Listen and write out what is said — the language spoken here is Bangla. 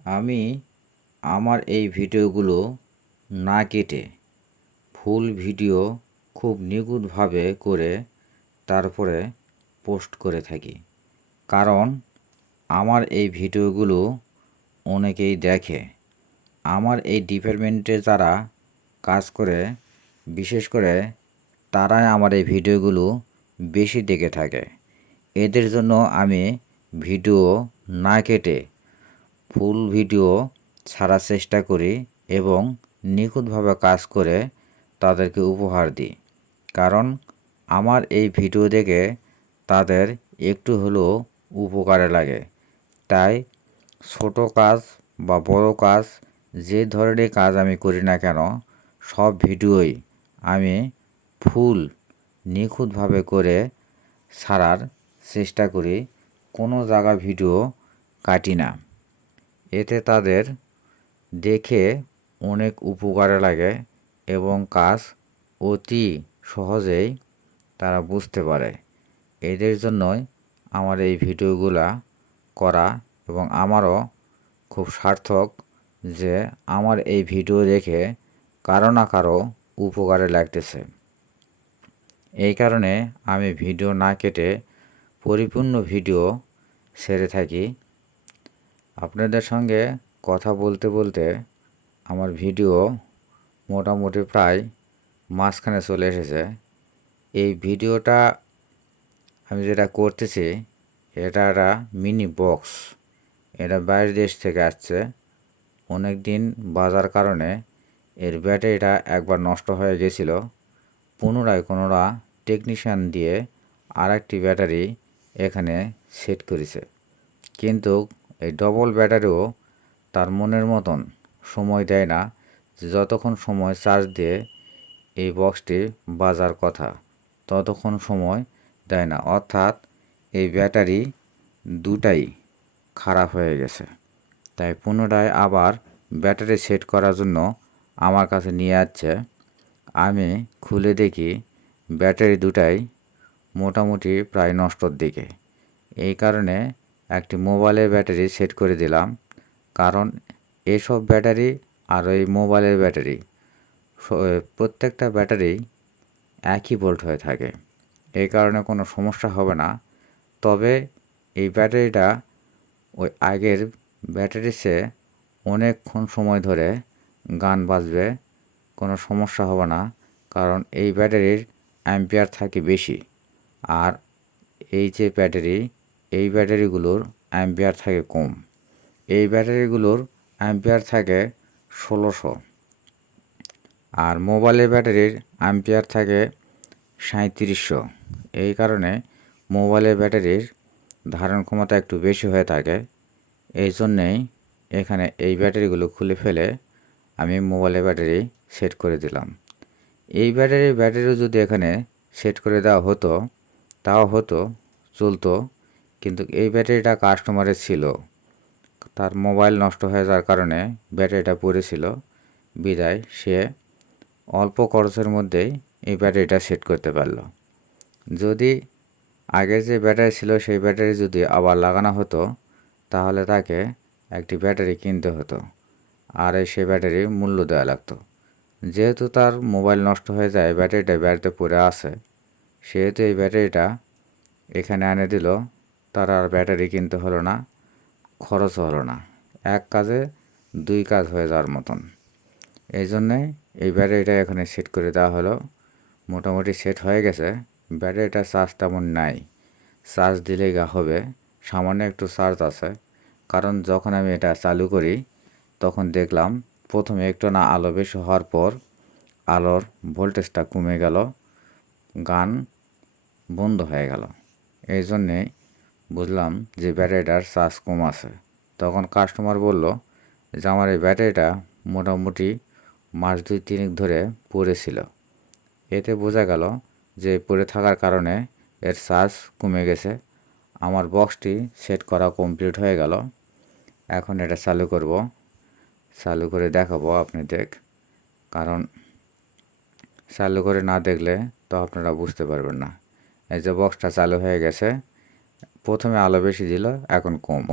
আমি আমার এই ভিডিওগুলো না কেটে ফুল ভিডিও খুব নিখুঁতভাবে করে তারপরে পোস্ট করে থাকি। কারণ আমার এই ভিডিওগুলো অনেকেই দেখে। আমার এই ডিপার্টমেন্টে যারা কাজ করে, বিশেষ করে তারাই আমার এই ভিডিওগুলো বেশি দেখে থাকে। এদের জন্য আমি ভিডিও না কেটে ফুল ভিডিও ছাড়ার চেষ্টা করি এবং নিখুঁতভাবে কাজ করে তাদেরকে উপহার দিই। কারণ আমার এই ভিডিও দেখে তাদের একটু হলেও উপকারে লাগে। তাই ছোট কাজ বা বড় কাজ, যে ধরনের কাজ আমি করি না কেন, সব ভিডিওই আমি ফুল নিখুঁতভাবে করে ছাড়ার চেষ্টা করি। কোনো জায়গা ভিডিও কাটি না। এতে তাদের দেখে অনেক উপকারে লাগে এবং কাজ অতি সহজেই তারা বুঝতে পারে। এদের জন্যই আমার এই ভিডিওগুলা করা এবং আমারও খুব সার্থক যে আমার এই ভিডিও দেখে কারো না কারো উপকারে লাগতেছে। এই কারণে আমি ভিডিও না কেটে পরিপূর্ণ ভিডিও ছেড়ে থাকি। আপনাদের সঙ্গে কথা বলতে বলতে আমার ভিডিও মোটামুটি প্রায় মাঝখানে চলে এসেছে। এই ভিডিওটা আমি যেটা করতেছি, এটা একটা মিনি বক্স। এটা বাইরের দেশ থেকে আসছে। অনেক দিন বাজার কারণে এর ব্যাটারিটা একবার নষ্ট হয়ে গেছিলো। পুনরায় কোনোরা টেকনিশিয়ান দিয়ে আরেকটি ব্যাটারি এখানে সেট করেছে। কিন্তু এই ডবল ব্যাটারিও তার মনের মতন সময় দেয় না, যতক্ষণ সময় চার্জ দিয়ে এই বক্সটি বাজার কথা ততক্ষণ সময় দেয় না। অর্থাৎ এই ব্যাটারি দুটাই খারাপ হয়ে গেছে। তাই পুনরায় আবার ব্যাটারি সেট করার জন্য আমার কাছে নিয়ে আসছে। আমি খুলে দেখি ব্যাটারি দুটাই মোটামুটি প্রায় নষ্টর দিকে। এই কারণে একটি মোবাইলের ব্যাটারি সেট করে দিলাম। কারণ এসব ব্যাটারি আর এই মোবাইলের ব্যাটারি প্রত্যেকটা ব্যাটারি একই ভোল্ট হয়ে থাকে। এই কারণে কোনো সমস্যা হবে না। তবে এই ব্যাটারিটা ওই আগের ব্যাটারির চেয়ে অনেকক্ষণ সময় ধরে গান বাজবে, কোনো সমস্যা হবে না। কারণ এই ব্যাটারির অ্যাম্পিয়ার থাকে বেশি, আর এই যে ব্যাটারি, এই ব্যাটারিগুলোর অ্যাম্পিয়ার থাকে কম। এই ব্যাটারিগুলোর অ্যাম্পিয়ার থাকে 1600, আর মোবাইলের ব্যাটারির অ্যাম্পিয়ার থাকে 3700। এই কারণে মোবাইলের ব্যাটারির ধারণ ক্ষমতা একটু বেশি হয়ে থাকে। এই জন্যেই এখানে এই ব্যাটারিগুলো খুলে ফেলে আমি মোবাইলের ব্যাটারি সেট করে দিলাম। এই ব্যাটারিও যদি এখানে সেট করে দেওয়া হতো তাও হতো, চলতো। কিন্তু এই ব্যাটারিটা কাস্টমারের ছিল, তার মোবাইল নষ্ট হয়ে যাওয়ার কারণে ব্যাটারিটা পড়েছিল, বিদায় সে অল্প খরচের মধ্যেই এই ব্যাটারিটা সেট করতে পারলো। যদি আগে যে ব্যাটারি ছিল সেই ব্যাটারি যদি আবার লাগানো হতো তাহলে তাকে একটি ব্যাটারি কিনতে হতো, আর সেই ব্যাটারির মূল্য দেওয়া লাগতো। যেহেতু তার মোবাইল নষ্ট হয়ে যায়, ব্যাটারিটা বাড়িতে পড়ে আসে, সেহেতু এই ব্যাটারিটা এখানে এনে দিল। তার আর ব্যাটারি কিনতে হলো না, খরচ হলো না। এক কাজে দুই কাজ হয়ে যাওয়ার মতন। এই জন্যে এই ব্যাটারিটা এখানে সেট করে দেওয়া হলো। মোটামুটি সেট হয়ে গেছে। ব্যাটারিটা চার্জ তেমন নাই, চার্জ দিলেই হবে। সামান্য একটু চার্জ আছে। কারণ যখন আমি এটা চালু করি তখন দেখলাম প্রথমে একটু না আলো বেশি হওয়ার পর আলোর ভোল্টেজটা কমে গেল, গান বন্ধ হয়ে গেল। এই জন্যে বুঝলাম যে ব্যাটারিটার চার্জ কম আছে। তখন কাস্টমার বলল যে আমার এই ব্যাটারিটা মোটামুটি মাস 2-3 ধরে পড়েছিল। এতে বোঝা গেল যে পড়ে থাকার কারণে এর চার্জ কমে গেছে। আমার বক্সটি সেট করা কমপ্লিট হয়ে গেল। এখন এটা চালু করব, চালু করে দেখাবো আপনাদের। কারণ চালু করে না দেখলে তো আপনারা বুঝতে পারবেন না। এই যে বক্সটা চালু হয়ে গেছে, প্রথমে আলো বেশি দিল, এখন কম।